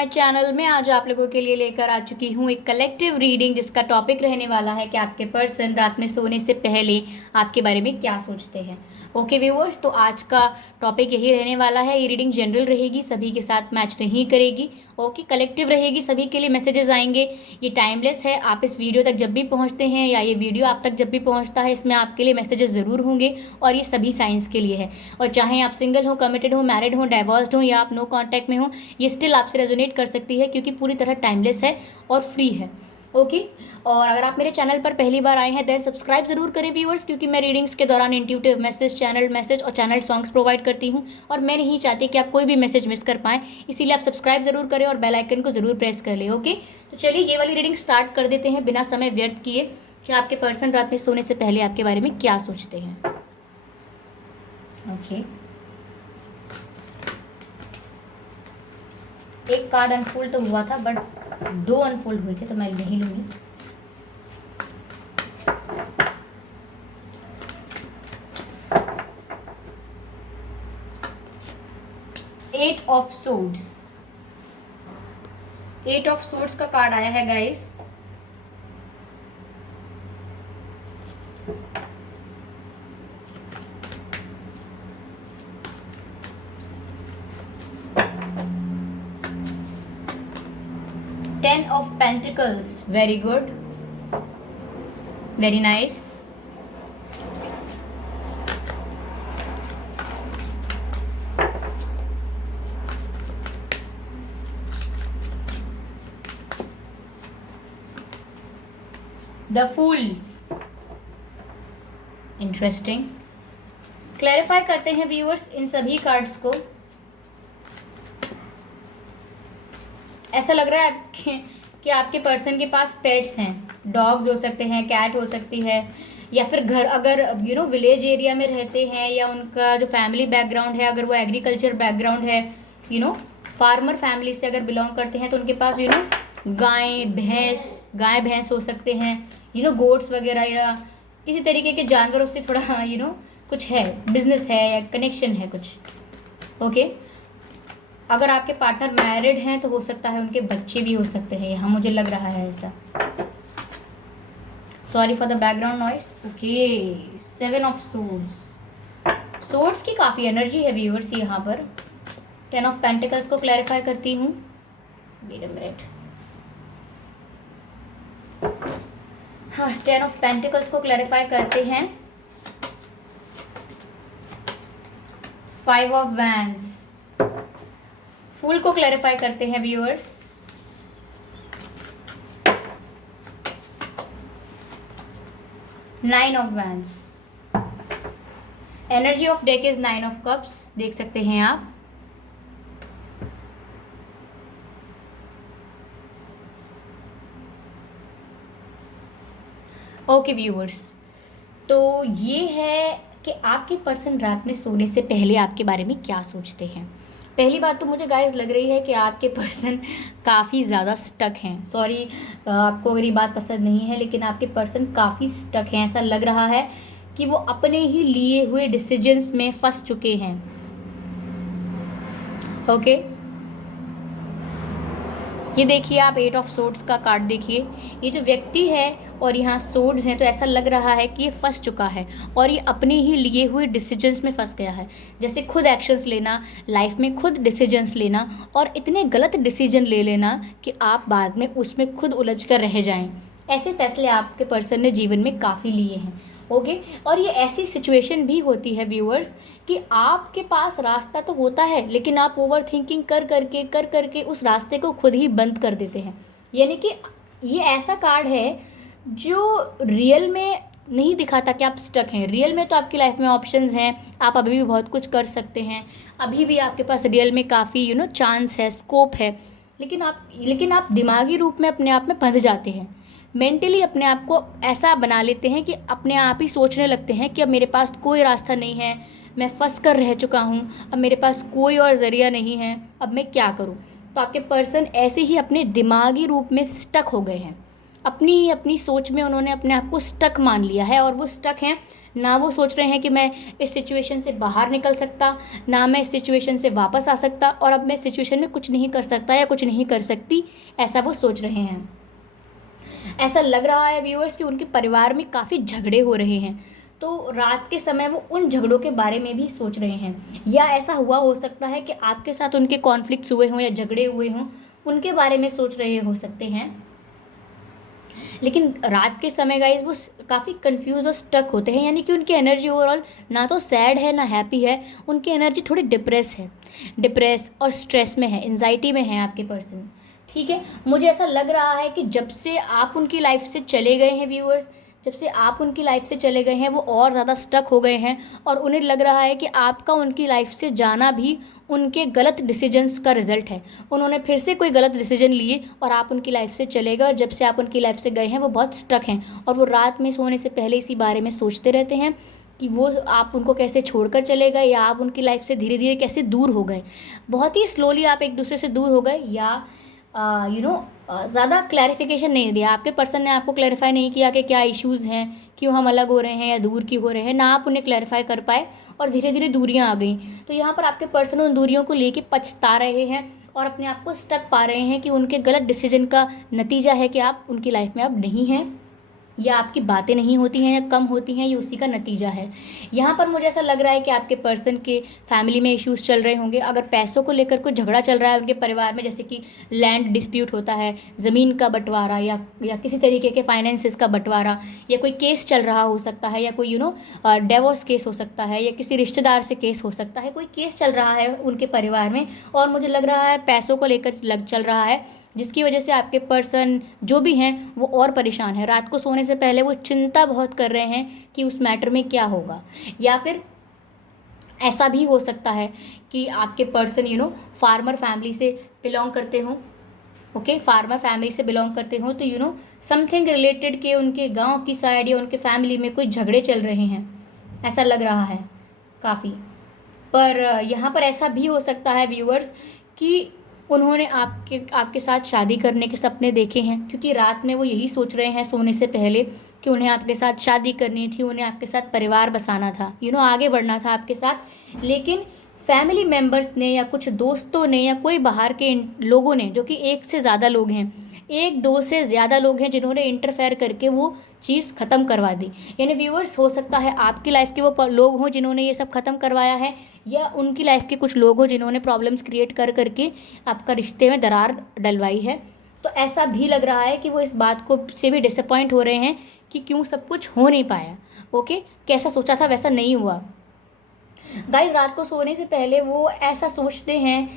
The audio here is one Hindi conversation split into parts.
माय चैनल में आज आप लोगों के लिए लेकर आ चुकी हूँ एक कलेक्टिव रीडिंग जिसका टॉपिक रहने वाला है कि आपके पर्सन रात में सोने से पहले आपके बारे में क्या सोचते हैं। ओके व्यूअर्स, तो आज का टॉपिक यही रहने वाला है। ये रीडिंग जनरल रहेगी, सभी के साथ मैच नहीं करेगी। ओके, कलेक्टिव रहेगी, सभी के लिए मैसेजेस आएंगे। ये टाइमलेस है। आप इस वीडियो तक जब भी पहुंचते हैं या ये वीडियो आप तक जब भी पहुंचता है, इसमें आपके लिए मैसेजेस ज़रूर होंगे और ये सभी साइंस के लिए है। और चाहे आप सिंगल हो, कमिटेड हो, मैरिड हो, डाइवोर्स्ड हो या आप नो कॉन्टैक्ट में हो, ये स्टिल आपसे रेजोनेट कर सकती है क्योंकि पूरी तरह टाइमलेस है और फ्री है। ओके, और अगर आप मेरे चैनल पर पहली बार आए हैं देन सब्सक्राइब ज़रूर करें व्यूअर्स, क्योंकि मैं रीडिंग्स के दौरान इंट्यूटिव मैसेज, चैनल मैसेज और चैनल सॉन्ग्स प्रोवाइड करती हूँ और मैं नहीं चाहती कि आप कोई भी मैसेज मिस कर पाएँ, इसीलिए आप सब्सक्राइब ज़रूर करें और बेल आइकन को ज़रूर प्रेस कर लें। ओके, तो चलिए ये वाली रीडिंग स्टार्ट कर देते हैं बिना समय व्यर्थ किए कि आपके पर्सन रात में सोने से पहले आपके बारे में क्या सोचते हैं। ओके, एक कार्ड अनफोल्ड तो हुआ था बट 2 अनफोल्ड हुए थे, तो मैं नहीं लूँगी। Eight of swords, 8 of swords का कार्ड आया है guys. Ten of Pentacles, very good, very nice. The Fool, interesting. Clarify करते हैं व्यूअर्स इन सभी कार्ड्स को। ऐसा लग रहा है कि आपके पर्सन के पास पेट्स हैं। डॉग्स हो सकते हैं, कैट हो सकती है, या फिर घर अगर विलेज एरिया में रहते हैं या उनका जो फैमिली बैकग्राउंड है, अगर वो एग्रीकल्चर बैकग्राउंड है, फार्मर फैमिली से अगर बिलोंग करते हैं, तो उनके पास गाय भैंस हो सकते हैं, गोट्स वगैरह या किसी तरीके के जानवरों से थोड़ा कुछ है, बिजनेस है या कनेक्शन है कुछ। ओके, अगर आपके पार्टनर मैरिड हैं तो हो सकता है उनके बच्चे भी हो सकते हैं, यहाँ मुझे लग रहा है ऐसा। Sorry for the background noise. Okay, 7 of swords, swords की काफ़ी एनर्जी है व्यूअर्स यहाँ पर। 10 ऑफ पेंटिकल्स को क्लैरिफाई करती हूँ। Wait a minute. हाँ, 10 ऑफ पेंटिकल्स को क्लैरिफाई करते हैं। 5 ऑफ वैंड्स, फूल को क्लैरिफाई करते हैं viewers. 9 of wands, energy of deck is 9 of cups, देख सकते हैं आप। ओके व्यूअर्स, तो ये है कि आपके पर्सन रात में सोने से पहले आपके बारे में क्या सोचते हैं। पहली बात तो मुझे गाइस लग रही है कि आपके पर्सन काफ़ी ज़्यादा स्टक हैं। सॉरी आपको अगर ये बात पसंद नहीं है, लेकिन आपके पर्सन काफ़ी स्टक हैं। ऐसा लग रहा है कि वो अपने ही लिए हुए डिसीजंस में फंस चुके हैं। ओके, ये देखिए आप 8 ऑफ सोर्ड्स का कार्ड देखिए। ये जो व्यक्ति है और यहाँ सोर्ड्स हैं, तो ऐसा लग रहा है कि ये फंस चुका है और ये अपने ही लिए हुए डिसीजंस में फंस गया है। जैसे खुद एक्शंस लेना, लाइफ में खुद डिसीजंस लेना और इतने गलत डिसीजन ले लेना कि आप बाद में उसमें खुद उलझ कर रह जाएं। ऐसे फैसले आपके पर्सन ने जीवन में काफ़ी लिए हैं। ओके, और ये ऐसी सिचुएशन भी होती है व्यूअर्स कि आपके पास रास्ता तो होता है, लेकिन आप ओवर थिंकिंग कर करके उस रास्ते को खुद ही बंद कर देते हैं। यानी कि ये ऐसा कार्ड है जो रियल में नहीं दिखाता कि आप स्टक हैं। रियल में तो आपकी लाइफ में ऑप्शंस हैं, आप अभी भी बहुत कुछ कर सकते हैं, अभी भी आपके पास रियल में काफ़ी चांस है, स्कोप है, लेकिन आप दिमागी रूप में अपने आप में बंध जाते हैं। मेंटली अपने आप को ऐसा बना लेते हैं कि अपने आप ही सोचने लगते हैं कि अब मेरे पास कोई रास्ता नहीं है, मैं फंस कर रह चुका हूँ, अब मेरे पास कोई और ज़रिया नहीं है, अब मैं क्या करूँ। तो आपके पर्सन ऐसे ही अपने दिमागी रूप में स्टक हो गए हैं। अपनी ही अपनी सोच में उन्होंने अपने आप को स्टक मान लिया है, और वो स्टक हैं, ना वो सोच रहे हैं कि मैं इस सिचुएशन से बाहर निकल सकता, ना मैं इस सिचुएशन से वापस आ सकता, और अब मैं इस सिचुएशन में कुछ नहीं कर सकता या कुछ नहीं कर सकती, ऐसा वो सोच रहे हैं। ऐसा लग रहा है व्यूअर्स कि उनके परिवार में काफ़ी झगड़े हो रहे हैं, तो रात के समय वो उन झगड़ों के बारे में भी सोच रहे हैं, या ऐसा हुआ हो सकता है कि आपके साथ उनके कॉन्फ्लिक्ट्स हुए हों या झगड़े हुए हों, उनके बारे में सोच रहे हो सकते हैं। लेकिन रात के समय गाइज वो काफ़ी कंफ्यूज और स्टक होते हैं, यानी कि उनकी एनर्जी ओवरऑल ना तो सैड है ना हैप्पी है, उनकी एनर्जी थोड़ी डिप्रेस और स्ट्रेस में है, एंजाइटी में है आपके पर्सन। ठीक है, मुझे ऐसा लग रहा है कि जब से आप उनकी लाइफ से चले गए हैं व्यूअर्स, जब से आप उनकी लाइफ से चले गए हैं वो और ज़्यादा स्टक हो गए हैं, और उन्हें लग रहा है कि आपका उनकी लाइफ से जाना भी उनके गलत डिसीजंस का रिजल्ट है। उन्होंने फिर से कोई गलत डिसीजन लिए और आप उनकी लाइफ से चले गए, और जब से आप उनकी लाइफ से गए हैं वो बहुत स्टक हैं, और वो रात में सोने से पहले इसी बारे में सोचते रहते हैं कि वो आप उनको कैसे छोड़कर चले गए, या आप उनकी लाइफ से धीरे धीरे कैसे दूर हो गए, बहुत ही स्लोली आप एक दूसरे से दूर हो गए, या ज़्यादा क्लैरिफिकेशन नहीं दिया, आपके पर्सन ने आपको क्लैरिफाई नहीं किया कि क्या इश्यूज़ हैं, क्यों हम अलग हो रहे हैं या दूर क्यों हो रहे हैं, ना आप उन्हें क्लैरिफाई कर पाए, और धीरे धीरे दूरियां आ गई। तो यहाँ पर आपके पर्सन उन दूरियों को लेके पछता रहे हैं, और अपने आप को स्टक पा रहे हैं कि उनके गलत डिसीजन का नतीजा है कि आप उनकी लाइफ में अब नहीं हैं, या आपकी बातें नहीं होती हैं या कम होती हैं, ये उसी का नतीजा है। यहाँ पर मुझे ऐसा लग रहा है कि आपके पर्सन के फैमिली में इश्यूज़ चल रहे होंगे, अगर पैसों को लेकर कोई झगड़ा चल रहा है उनके परिवार में, जैसे कि लैंड डिस्प्यूट होता है, ज़मीन का बंटवारा, या किसी तरीके के फाइनेंसिस का बंटवारा, या कोई केस चल रहा हो सकता है, या कोई डिवोर्स केस हो सकता है, या किसी रिश्तेदार से केस हो सकता है, कोई केस चल रहा है उनके परिवार में, और मुझे लग रहा है पैसों को लेकर चल रहा है, जिसकी वजह से आपके पर्सन जो भी हैं वो और परेशान है। रात को सोने से पहले वो चिंता बहुत कर रहे हैं कि उस मैटर में क्या होगा, या फिर ऐसा भी हो सकता है कि आपके पर्सन फार्मर फैमिली से बिलोंग करते हों। ओके, फार्मर फैमिली से बिलोंग करते हों, तो समथिंग रिलेटेड के उनके गांव की साइड या उनके फैमिली में कोई झगड़े चल रहे हैं, ऐसा लग रहा है काफ़ी। पर यहाँ पर ऐसा भी हो सकता है व्यूअर्स कि उन्होंने आपके साथ शादी करने के सपने देखे हैं, क्योंकि रात में वो यही सोच रहे हैं सोने से पहले कि उन्हें आपके साथ शादी करनी थी, उन्हें आपके साथ परिवार बसाना था, आगे बढ़ना था आपके साथ। लेकिन फैमिली मेम्बर्स ने या कुछ दोस्तों ने या कोई बाहर के लोगों ने, जो कि एक से ज़्यादा लोग हैं, एक दो से ज़्यादा लोग हैं जिन्होंने इंटरफेयर करके वो चीज़ ख़त्म करवा दी। यानी व्यूअर्स, हो सकता है आपकी लाइफ के वो लोग हों जिन्होंने ये सब ख़त्म करवाया है, या उनकी लाइफ के कुछ लोग हों जिन्होंने प्रॉब्लम्स क्रिएट कर करके आपका रिश्ते में दरार डलवाई है। तो ऐसा भी लग रहा है कि वो इस बात को से भी डिसअपॉइंट हो रहे हैं कि क्यों सब कुछ हो नहीं पाया। ओके, कैसा सोचा था वैसा नहीं हुआ। गाइस, रात को सोने से पहले वो ऐसा सोचते हैं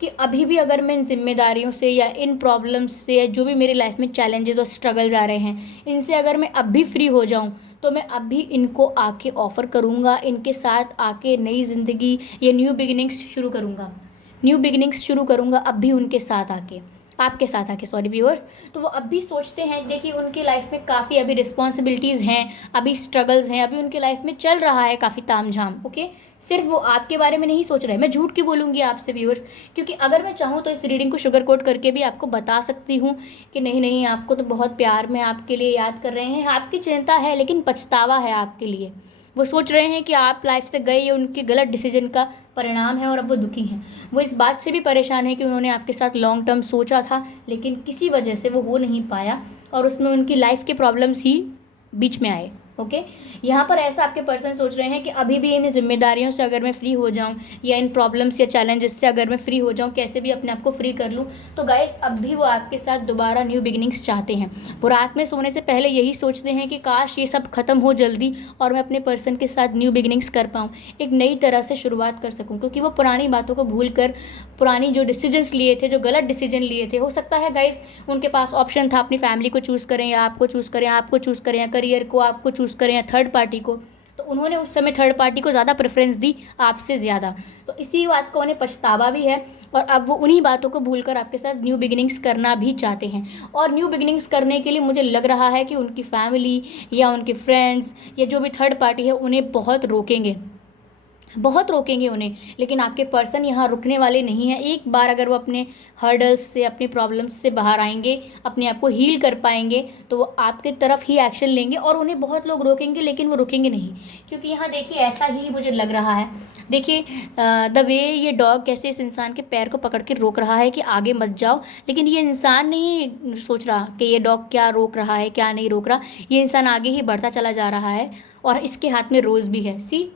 कि अभी भी अगर मैं इन जिम्मेदारियों से या इन प्रॉब्लम्स से, या जो भी मेरी लाइफ में चैलेंजेस और स्ट्रगल्स आ रहे हैं, इनसे अगर मैं अब भी फ्री हो जाऊं तो मैं अब भी इनको आके ऑफ़र करूंगा, इनके साथ आके नई ज़िंदगी या न्यू बिगिनिंग्स शुरू करूंगा अब भी उनके साथ आके, आपके साथ आके, सॉरी व्यूअर्स। तो वो अब भी सोचते हैं, देखिए उनकी लाइफ में काफ़ी अभी रिस्पॉन्सिबिलिटीज़ हैं, अभी स्ट्रगल्स हैं, अभी उनकी लाइफ में चल रहा है काफ़ी तामझाम। ओके, सिर्फ वो आपके बारे में नहीं सोच रहे। मैं झूठ क्यों बोलूँगी आपसे व्यूअर्स, क्योंकि अगर मैं चाहूँ तो इस रीडिंग को शुगर कोट करके भी आपको बता सकती हूँ कि नहीं, आपको तो बहुत प्यार में आपके लिए याद कर रहे हैं, आपकी चिंता है लेकिन पछतावा है आपके लिए। वो सोच रहे हैं कि आप लाइफ से गए, ये उनके गलत डिसीजन का परिणाम है, और अब वो दुखी हैं। वो इस बात से भी परेशान है कि उन्होंने आपके साथ लॉन्ग टर्म सोचा था, लेकिन किसी वजह से वो हो नहीं पाया, और उसमें उनकी लाइफ के प्रॉब्लम्स ही बीच में आए। ओके, यहाँ पर ऐसा आपके पर्सन सोच रहे हैं कि अभी भी इन जिम्मेदारियों से अगर मैं फ्री हो जाऊँ, या इन प्रॉब्लम्स या चैलेंजेस से अगर मैं फ्री हो जाऊँ, कैसे भी अपने आप को फ्री कर लूँ, तो गाइस अब भी वो आपके साथ दोबारा न्यू बिगिनिंग्स चाहते हैं। वो रात में सोने से पहले यही सोचते हैं कि काश ये सब ख़त्म हो जल्दी, और मैं अपने पर्सन के साथ न्यू बिगिनिंग्स कर पाऊँ, एक नई तरह से शुरुआत कर सकूँ, क्योंकि वो पुरानी बातों को भूल कर, पुरानी जो डिसीजंस लिए थे, जो गलत डिसीजन लिए थे, हो सकता है गाइस उनके पास ऑप्शन था अपनी फैमिली को चूज़ करें, या आपको चूज़ करें, या करियर को आपको चूज़ करें, या थर्ड पार्टी को, तो उन्होंने उस समय थर्ड पार्टी को ज़्यादा प्रेफरेंस दी आपसे ज़्यादा। तो इसी बात का उन्हें पछतावा भी है, और अब वो उन्हीं बातों को भूलकर आपके साथ न्यू बिगिनिंग्स करना भी चाहते हैं। और न्यू बिगिनिंग्स करने के लिए मुझे लग रहा है कि उनकी फैमिली या उनके फ्रेंड्स या जो भी थर्ड पार्टी है उन्हें बहुत रोकेंगे। बहुत रोकेंगे उन्हें, लेकिन आपके पर्सन यहाँ रुकने वाले नहीं हैं। एक बार अगर वो अपने हर्डल्स से, अपनी प्रॉब्लम्स से बाहर आएंगे, अपने आप को हील कर पाएंगे, तो वो आपके तरफ ही एक्शन लेंगे। और उन्हें बहुत लोग रोकेंगे लेकिन वो रुकेंगे नहीं, क्योंकि यहाँ देखिए ऐसा ही मुझे लग रहा है। देखिए द वे ये डॉग कैसे इस इंसान के पैर को पकड़ के रोक रहा है कि आगे मत जाओ, लेकिन ये इंसान नहीं सोच रहा कि ये डॉग क्या रोक रहा है क्या नहीं रोक रहा। ये इंसान आगे ही बढ़ता चला जा रहा है, और इसके हाथ में रोज़ भी है। सी,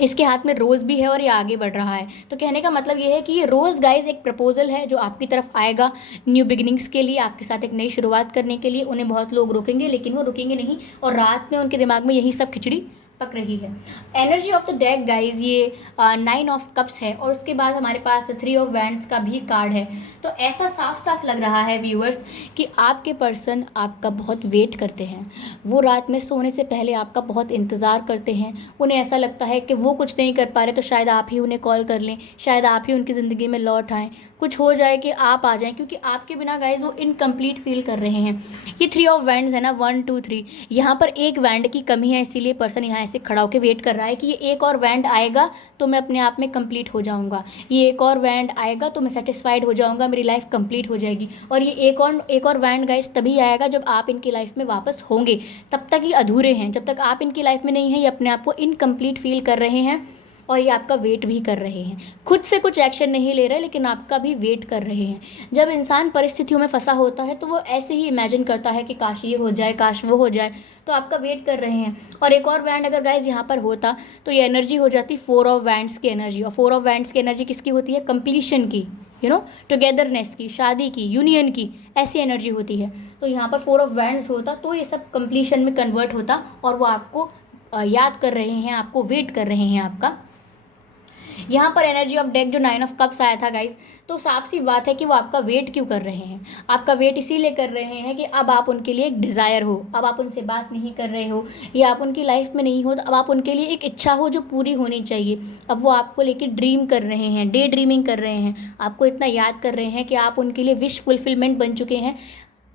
इसके हाथ में रोज़ भी है और ये आगे बढ़ रहा है। तो कहने का मतलब ये है कि ये रोज़ गाइज एक प्रपोजल है जो आपकी तरफ आएगा न्यू बिगिनिंग्स के लिए, आपके साथ एक नई शुरुआत करने के लिए। उन्हें बहुत लोग रोकेंगे लेकिन वो रुकेंगे नहीं, और रात में उनके दिमाग में यही सब खिचड़ी पक रही है। Energy of the deck guys ये 9 ऑफ कप्स है, और उसके बाद हमारे पास 3 ऑफ वैंड्स का भी कार्ड है। तो ऐसा साफ साफ लग रहा है व्यूअर्स कि आपके पर्सन आपका बहुत वेट करते हैं। वो रात में सोने से पहले आपका बहुत इंतज़ार करते हैं। उन्हें ऐसा लगता है कि वो कुछ नहीं कर पा रहे तो शायद आप ही उन्हें कॉल कर लें, शायद आप ही उनकी ज़िंदगी में लौट आएँ, कुछ हो जाए कि आप आ जाएं, क्योंकि आपके बिना गाइज वो इनकम्प्लीट फील कर रहे हैं। ये 3 ऑफ वैंड्स है ना, 1 2 3, यहाँ पर एक वैंड की कमी है, इसीलिए पर्सन यहाँ ऐसे खड़ा होकर वेट कर रहा है कि ये एक और वैंड आएगा तो मैं अपने आप में कंप्लीट हो जाऊंगा, ये एक और वैंड आएगा तो मैं सेटिस्फाइड हो जाऊंगा, मेरी लाइफ कंप्लीट हो जाएगी। और ये एक और वैंड गाइस तभी आएगा जब आप इनकी लाइफ में वापस होंगे। तब तक ये अधूरे हैं, जब तक आप इनकी लाइफ में नहीं हैं ये अपने आप को इनकम्प्लीट फील कर रहे हैं, और ये आपका वेट भी कर रहे हैं। खुद से कुछ एक्शन नहीं ले रहे लेकिन आपका भी वेट कर रहे हैं। जब इंसान परिस्थितियों में फंसा होता है तो वो ऐसे ही इमेजिन करता है कि काश ये हो जाए, काश वो हो जाए, तो आपका वेट कर रहे हैं। और एक और वैंड अगर गाइज यहाँ पर होता तो ये एनर्जी हो जाती 4 ऑफ वैंड्स की एनर्जी। और 4 ऑफ वैंड्स की एनर्जी किसकी होती है? कंप्लीशन की, टुगेदरनेस की, शादी की, यूनियन की, ऐसी एनर्जी होती है। तो यहाँ पर 4 ऑफ वैंड्स होता तो ये सब कंप्लीशन में कन्वर्ट होता, और वो आपको याद कर रहे हैं, आपको वेट कर रहे हैं आपका। यहाँ पर एनर्जी ऑफ डेक जो 9 ऑफ कप्स आया था गाइज, तो साफ सी बात है कि वो आपका वेट क्यों कर रहे हैं। आपका वेट इसीलिए कर रहे हैं कि अब आप उनके लिए एक डिज़ायर हो, अब आप उनसे बात नहीं कर रहे हो, या आप उनकी लाइफ में नहीं हो, तो अब आप उनके लिए एक इच्छा हो जो पूरी होनी चाहिए। अब वो आपको लेके ड्रीम कर रहे हैं, डे ड्रीमिंग कर रहे हैं, आपको इतना याद कर रहे हैं कि आप उनके लिए विश फुलफिलमेंट बन चुके हैं।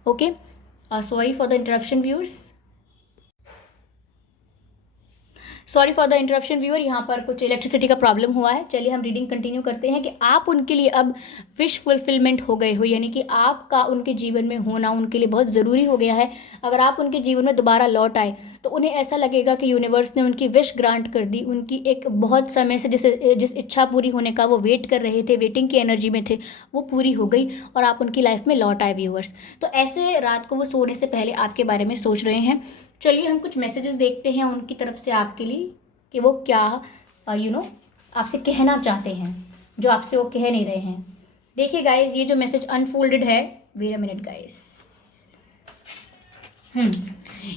Okay, sorry for the interruption viewers, sorry for the interruption viewer, यहाँ पर कुछ इलेक्ट्रिसिटी का प्रॉब्लम हुआ है। चलिए हम रीडिंग कंटिन्यू करते हैं कि आप उनके लिए अब विश फुलफिलमेंट हो गए हो, यानी कि आपका उनके जीवन में होना उनके लिए बहुत ज़रूरी हो गया है। अगर आप उनके जीवन में दोबारा लौट आए तो उन्हें ऐसा लगेगा कि यूनिवर्स ने उनकी विश ग्रांट कर दी। उनकी एक बहुत समय से जिस इच्छा पूरी होने का वो वेट कर रहे थे, वेटिंग की एनर्जी में थे, वो पूरी हो गई और आप उनकी लाइफ में लौट आए व्यूअर्स। तो ऐसे रात को वो सोने से पहले आपके बारे में सोच रहे हैं। चलिए हम कुछ मैसेजेस देखते हैं उनकी तरफ से आपके लिए कि वो क्या आपसे कहना चाहते हैं जो आपसे वो कह नहीं रहे हैं। देखिए गाइज, ये जो मैसेज अनफोल्डेड है, वेट अ मिनट गाइज,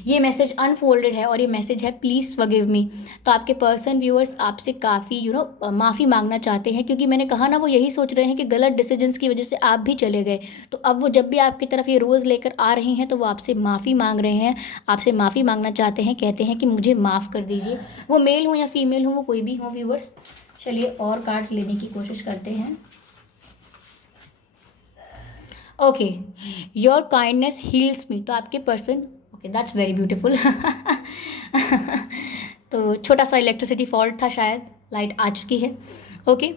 ये मैसेज अनफोल्डेड है और ये मैसेज है प्लीज़ फॉरगिव मी। तो आपके पर्सन व्यूअर्स आपसे काफ़ी माफ़ी मांगना चाहते हैं, क्योंकि मैंने कहा ना वो यही सोच रहे हैं कि गलत डिसीजंस की वजह से आप भी चले गए। तो अब वो जब भी आपकी तरफ ये रोज़ लेकर आ रहे हैं तो वो आपसे माफ़ी मांग रहे हैं, आपसे माफ़ी मांगना चाहते हैं, कहते हैं कि मुझे माफ़ कर दीजिए। वो मेल हो या फीमेल हो, वो कोई भी हो व्यूअर्स। चलिए और कार्ड्स लेने की कोशिश करते हैं। ओके, योर काइंडनेस हील्स मी। तो आपके person, okay that's very beautiful. तो छोटा सा इलेक्ट्रिसिटी फॉल्ट था, शायद लाइट आ चुकी है। ओके,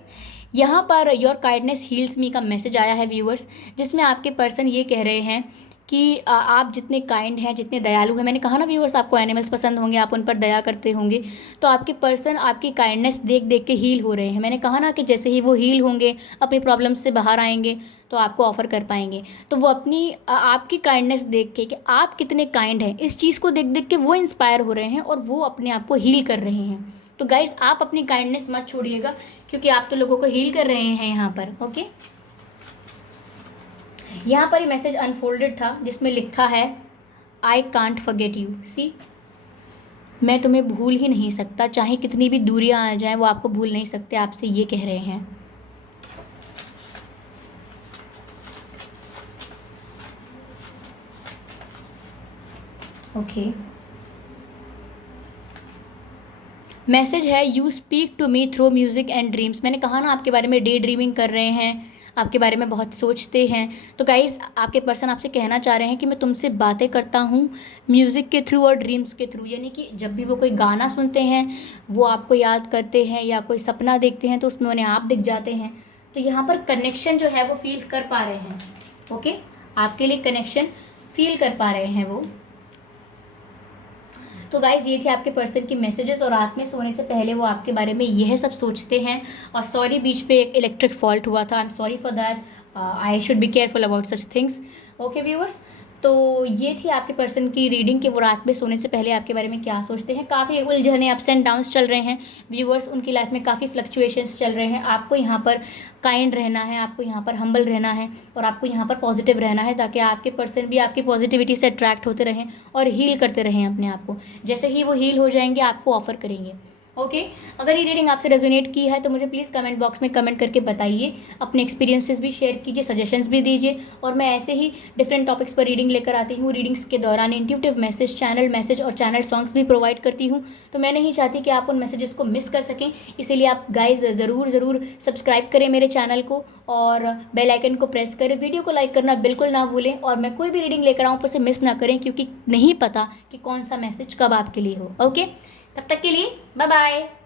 यहाँ पर योर काइंडनेस हील्स मी का मैसेज आया है व्यूअर्स, जिसमें आपके पर्सन ये कह रहे हैं कि आप जितने काइंड हैं, जितने दयालु हैं, मैंने कहा ना व्यूअर्स आपको एनिमल्स पसंद होंगे, आप उन पर दया करते होंगे, तो आपके पर्सन आपकी काइंडनेस देख देख के हील हो रहे हैं। मैंने कहा ना कि जैसे ही वो हील होंगे, अपनी प्रॉब्लम्स से बाहर आएंगे तो आपको ऑफ़र कर पाएंगे। तो वो अपनी आपकी काइंडनेस देख के कि आप कितने काइंड हैं, इस चीज़ को देख देख के वो इंस्पायर हो रहे हैं और वो अपने आप को हील कर रहे हैं। तो गाइस आप अपनी काइंडनेस मत छोड़िएगा, क्योंकि आप तो लोगों को हील कर रहे हैं यहाँ पर। ओके, यहाँ पर ये मैसेज अनफोल्डेड था जिसमें लिखा है आई कांट फॉरगेट यू। सी, मैं तुम्हें भूल ही नहीं सकता, चाहे कितनी भी दूरियां आ जाएं वो आपको भूल नहीं सकते, आपसे ये कह रहे हैं। ओके, मैसेज है you speak to me through music and dreams. मैंने कहा ना आपके बारे में डे ड्रीमिंग कर रहे हैं, आपके बारे में बहुत सोचते हैं। तो गाइज़ आपके पर्सन आपसे कहना चाह रहे हैं कि मैं तुमसे बातें करता हूँ म्यूज़िक के थ्रू और ड्रीम्स के थ्रू, यानी कि जब भी वो कोई गाना सुनते हैं वो आपको याद करते हैं, या कोई सपना देखते हैं तो उसमें उन्हें आप दिख जाते हैं। तो यहाँ पर कनेक्शन जो है वो फील कर पा रहे हैं। ओके, आपके लिए कनेक्शन फील कर पा रहे हैं वो। तो गाइज़ ये थे आपके पर्सन की मैसेजेस, और रात में सोने से पहले वो आपके बारे में यह सब सोचते हैं। और सॉरी, बीच पे एक इलेक्ट्रिक फॉल्ट हुआ था, I am sorry for that, I should be careful about such things. Okay viewers, तो ये थी आपके पर्सन की रीडिंग कि वो रात में सोने से पहले आपके बारे में क्या सोचते हैं। काफ़ी उलझने, अप्स एंड डाउन्स चल रहे हैं व्यूअर्स, उनकी लाइफ में काफ़ी फ्लक्चुएशंस चल रहे हैं। आपको यहाँ पर काइंड रहना है, आपको यहाँ पर हम्बल रहना है, और आपको यहाँ पर पॉजिटिव रहना है, ताकि आपके पर्सन भी आपकी पॉजिटिविटी से अट्रैक्ट होते रहें और हील करते रहें अपने आप को। जैसे ही वो हील हो जाएंगे आपको ऑफर करेंगे। ओके, अगर ये रीडिंग आपसे रेजोनेट की है तो मुझे प्लीज़ कमेंट बॉक्स में कमेंट करके बताइए, अपने एक्सपीरियंसेस भी शेयर कीजिए, सजेशंस भी दीजिए, और मैं ऐसे ही डिफरेंट टॉपिक्स पर रीडिंग लेकर आती हूँ। रीडिंग्स के दौरान इंट्यूटिव मैसेज, चैनल मैसेज और चैनल सॉन्ग्स भी प्रोवाइड करती हूँ। तो मैं नहीं चाहती कि आप उन मैसेजेस को मिस कर सकें, इसीलिए आप गाइज ज़रूर सब्सक्राइब करें मेरे चैनल को और बेल आइकन को प्रेस करें। वीडियो को लाइक करना बिल्कुल ना भूलें, और मैं कोई भी रीडिंग लेकर आऊँ तो उसे मिस ना करें, क्योंकि नहीं पता कि कौन सा मैसेज कब आपके लिए हो। ओके, तब तक के लिए बाय बाय।